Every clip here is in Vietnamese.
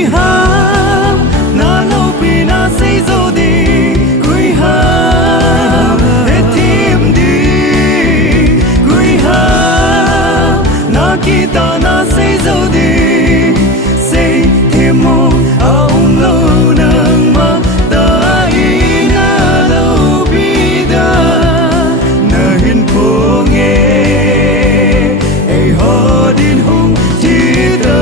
Quy ham na loupina seijou đi quy ham hetthem đi quy ham na kitah na seijou đi Seithem mong ông lâu Nangma ta ý na loupi da Nahin po nghe Eiho din hung chihna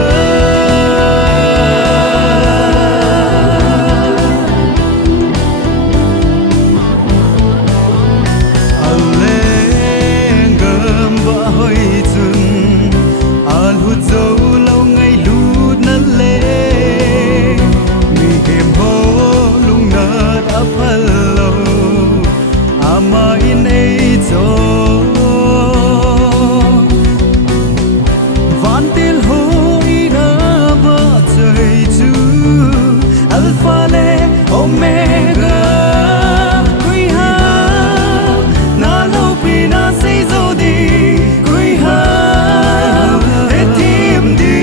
Aleng gamvah hoichun Alhut joulou ngailut na le mi hem ho lung nat apalo ama in Eiho Vantel hoina vahchoi chu alpha le omega quy ham na loupina seijou đi quy ham hetthem đi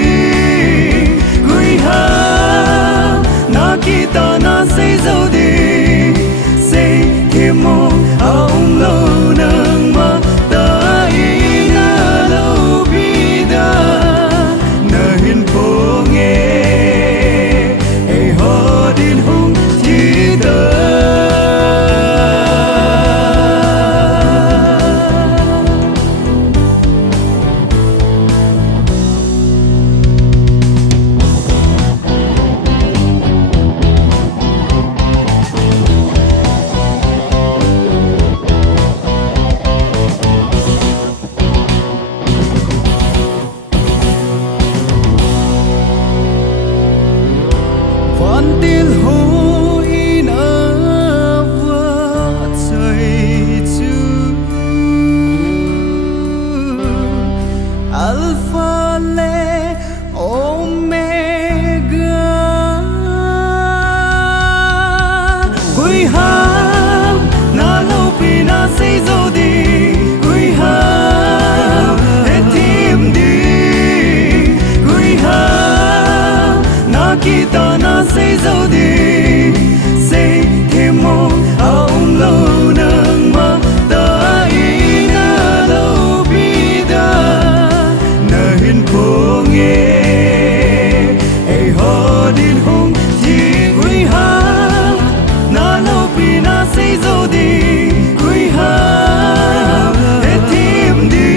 quy ham na kitah na seijou đi Seithem mong ông lâu Nangma ta ý na loupi da Nahin po nghe Eiho din hung chihna Vantel hoina vahchoi chu alpha le omega quy ham na loupina seijou đi quy ham hetthem đi quy ham na kitah na seijou đi Seithem mong ông lâu Nangma ta ý na loupi da Nahin po nghe Eiho din hung chihna quy ham na loupina seijou đi quy ham hetthem đi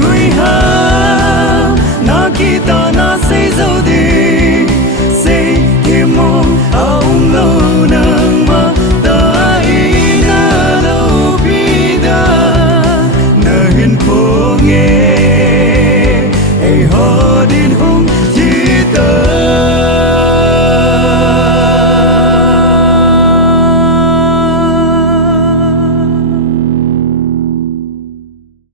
quy ham na kitah na seijou đi Seithem mong ông lâu Nangma ta ý na loupi da Nahin po nghe